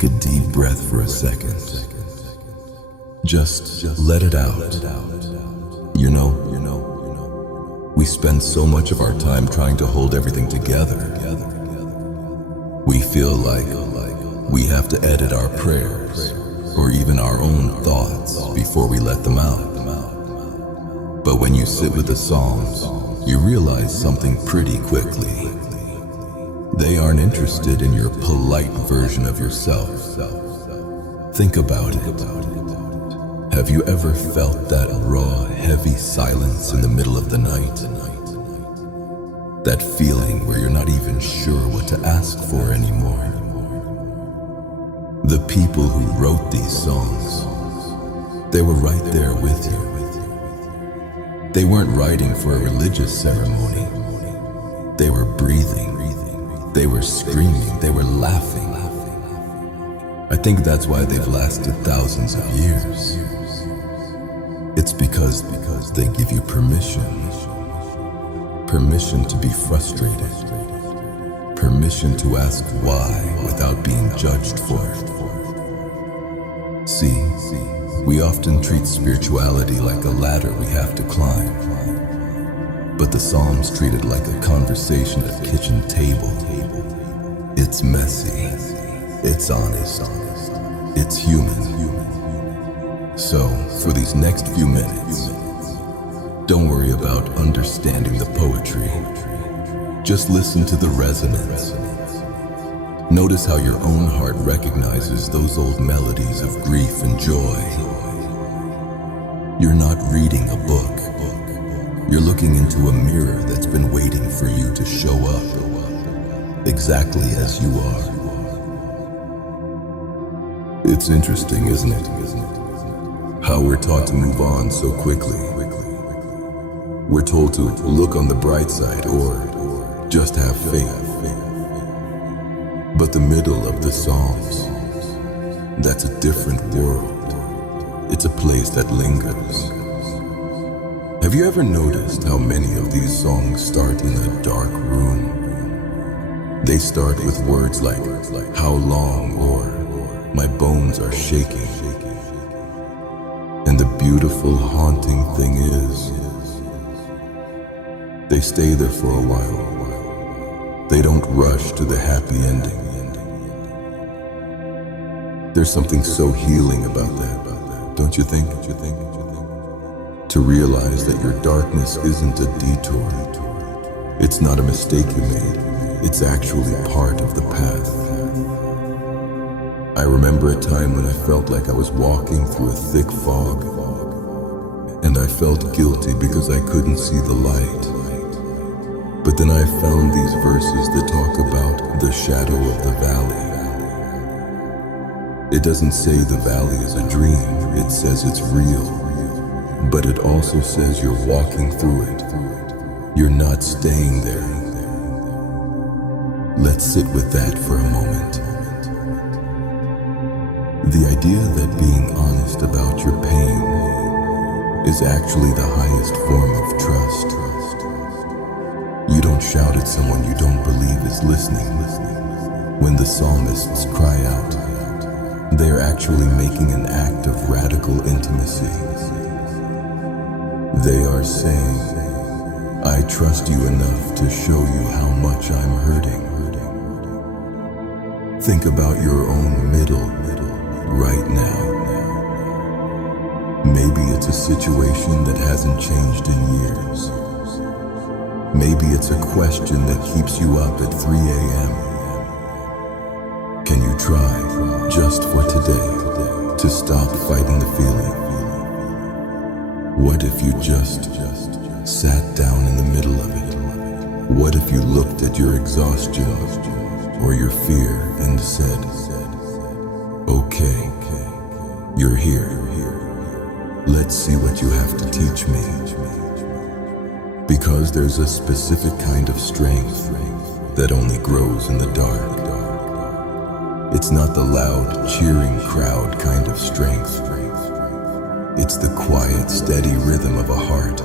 Take a deep breath for a second. Just let it out. You know, we spend so much of our time trying to hold everything together. We feel like we have to edit our prayers or even our own thoughts before we let them out. But when you sit with the Psalms, you realize something pretty quickly. They aren't interested in your polite version of yourself. Think about it. Have you ever felt that raw, heavy silence in the middle of the night? That feeling where you're not even sure what to ask for anymore. The people who wrote these songs, they were right there with you. They weren't writing for a religious ceremony. They were breathing. They were screaming. They were laughing. I think that's why they've lasted thousands of years. It's because they give you permission. Permission to be frustrated. Permission to ask why without being judged for it. See, we often treat spirituality like a ladder we have to climb. But the Psalms treat it like a conversation at a kitchen table. It's messy. It's honest. It's human. So, for these next few minutes, don't worry about understanding the poetry. Just listen to the resonance. Notice how your own heart recognizes those old melodies of grief and joy. You're not reading a book. You're looking into a mirror that's been waiting for you to show up, exactly as you are. It's interesting, isn't it? How we're taught to move on so quickly. We're told to look on the bright side or just have faith. But the middle of the Psalms, that's a different world. It's a place that lingers. Have you ever noticed how many of these songs start in a dark room? They start with words like, how long, or my bones are shaking. And the beautiful, haunting thing is, they stay there for a while. They don't rush to the happy ending. There's something so healing about that, don't you think? To realize that your darkness isn't a detour. It's not a mistake you made. It's actually part of the path. I remember a time when I felt like I was walking through a thick fog, and I felt guilty because I couldn't see the light. But then I found these verses that talk about the shadow of the valley. It doesn't say the valley is a dream, it says it's real. But it also says you're walking through it. You're not staying there. Let's sit with that for a moment. The idea that being honest about your pain is actually the highest form of trust. You don't shout at someone you don't believe is listening. When the psalmists cry out, they're actually making an act of radical intimacy. They are saying, I trust you enough to show you how much I'm hurting. Think about your own middle right now. Maybe it's a situation that hasn't changed in years. Maybe it's a question that keeps you up at 3 a.m. Can you try, just for today, to stop fighting the feeling? What if you just sat down in the middle of it? What if you looked at your exhaustion or your fear and said, okay, you're here. Let's see what you have to teach me. Because there's a specific kind of strength that only grows in the dark. It's not the loud, cheering crowd kind of strength. It's the quiet, steady rhythm of a heart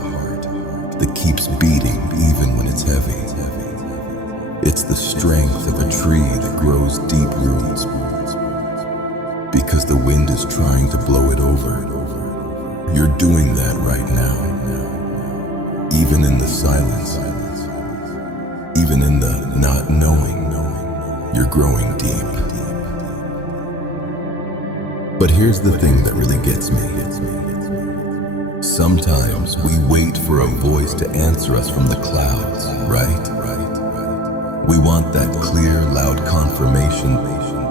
that keeps beating even when it's heavy. It's the strength of a tree that grows deep roots because the wind is trying to blow it over. You're doing that right now. Even in the silence, even in the not knowing, you're growing deep. But here's the thing that really gets me. Sometimes we wait for a voice to answer us from the clouds, right? We want that clear, loud confirmation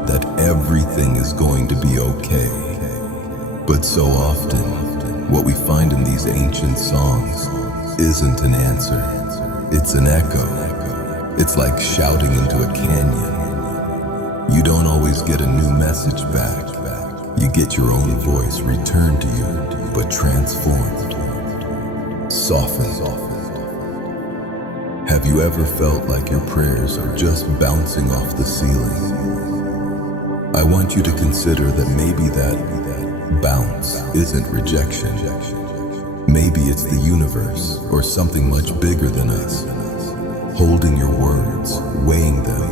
that everything is going to be okay. But so often, what we find in these ancient songs isn't an answer, it's an echo. It's like shouting into a canyon. You don't always get a new message back. You get your own voice returned to you, but transformed, softened. Have you ever felt like your prayers are just bouncing off the ceiling? I want you to consider that maybe that bounce isn't rejection. Maybe it's the universe or something much bigger than us, holding your words, weighing them,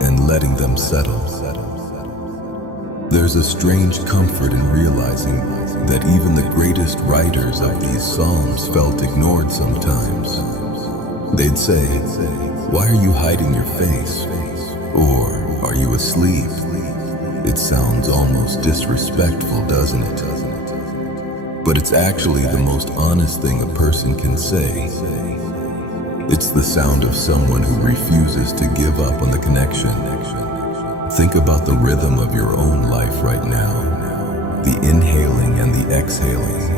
and letting them settle. There's a strange comfort in realizing that even the greatest writers of these psalms felt ignored sometimes. They'd say, "Why are you hiding your face?" Or, "Are you asleep?" It sounds almost disrespectful, doesn't it? But it's actually the most honest thing a person can say. It's the sound of someone who refuses to give up on the connection. Think about the rhythm of your own life right now, the inhaling and the exhaling.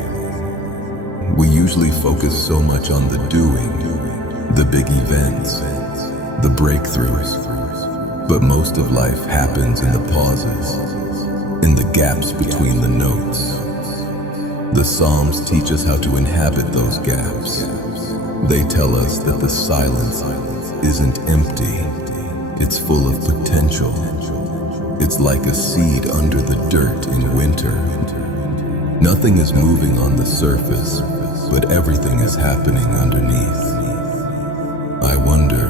We usually focus so much on the doing, the big events, the breakthroughs, but most of life happens in the pauses, in the gaps between the notes. The Psalms teach us how to inhabit those gaps. They tell us that the silence isn't empty, it's full of potential. It's like a seed under the dirt in winter. Nothing is moving on the surface, but everything is happening underneath. I wonder,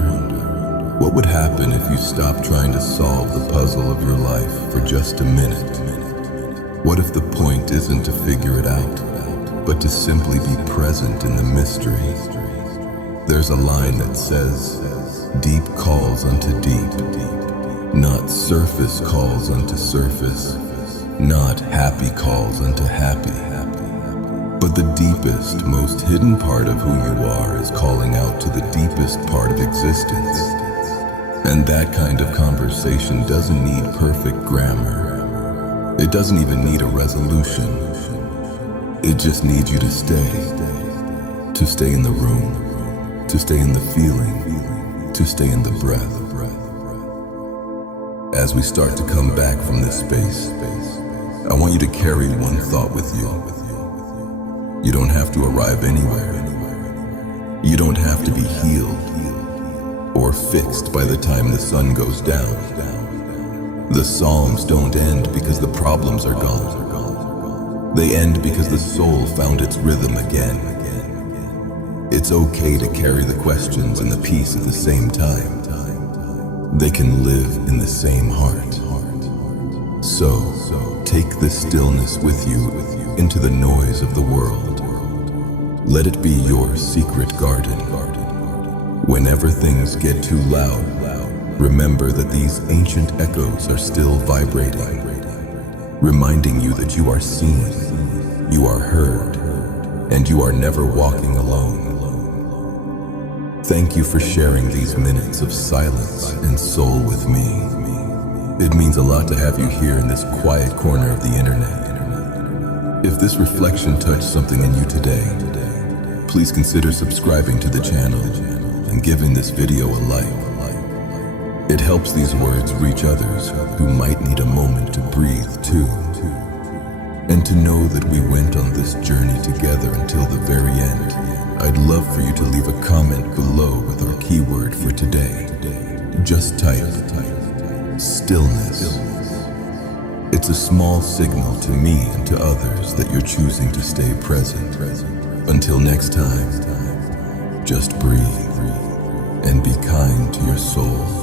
what would happen if you stopped trying to solve the puzzle of your life for just a minute? What if the point isn't to figure it out, but to simply be present in the mystery? There's a line that says, "Deep calls unto deep." Not surface calls unto surface, not happy calls unto happy. But the deepest, most hidden part of who you are is calling out to the deepest part of existence. And that kind of conversation doesn't need perfect grammar. It doesn't even need a resolution. It just needs you to stay in the room, to stay in the feeling, to stay in the breath. As we start to come back from this space, I want you to carry one thought with you. You don't have to arrive anywhere. You don't have to be healed or fixed by the time the sun goes down. The Psalms don't end because the problems are gone. They end because the soul found its rhythm again. It's okay to carry the questions and the peace at the same time. They can live in the same heart. So, take this stillness with you into the noise of the world. Let it be your secret garden. Whenever things get too loud, remember that these ancient echoes are still vibrating, reminding you that you are seen, you are heard, and you are never walking alone. Thank you for sharing these minutes of silence and soul with me. It means a lot to have you here in this quiet corner of the internet. If this reflection touched something in you today, please consider subscribing to the channel and giving this video a like. It helps these words reach others who might need a moment to breathe too. And to know that we went on this journey together until the very end. I'd love for you to leave a comment below with our keyword for today. Just type stillness. It's a small signal to me and to others that you're choosing to stay present. Until next time, just breathe and be kind to your soul.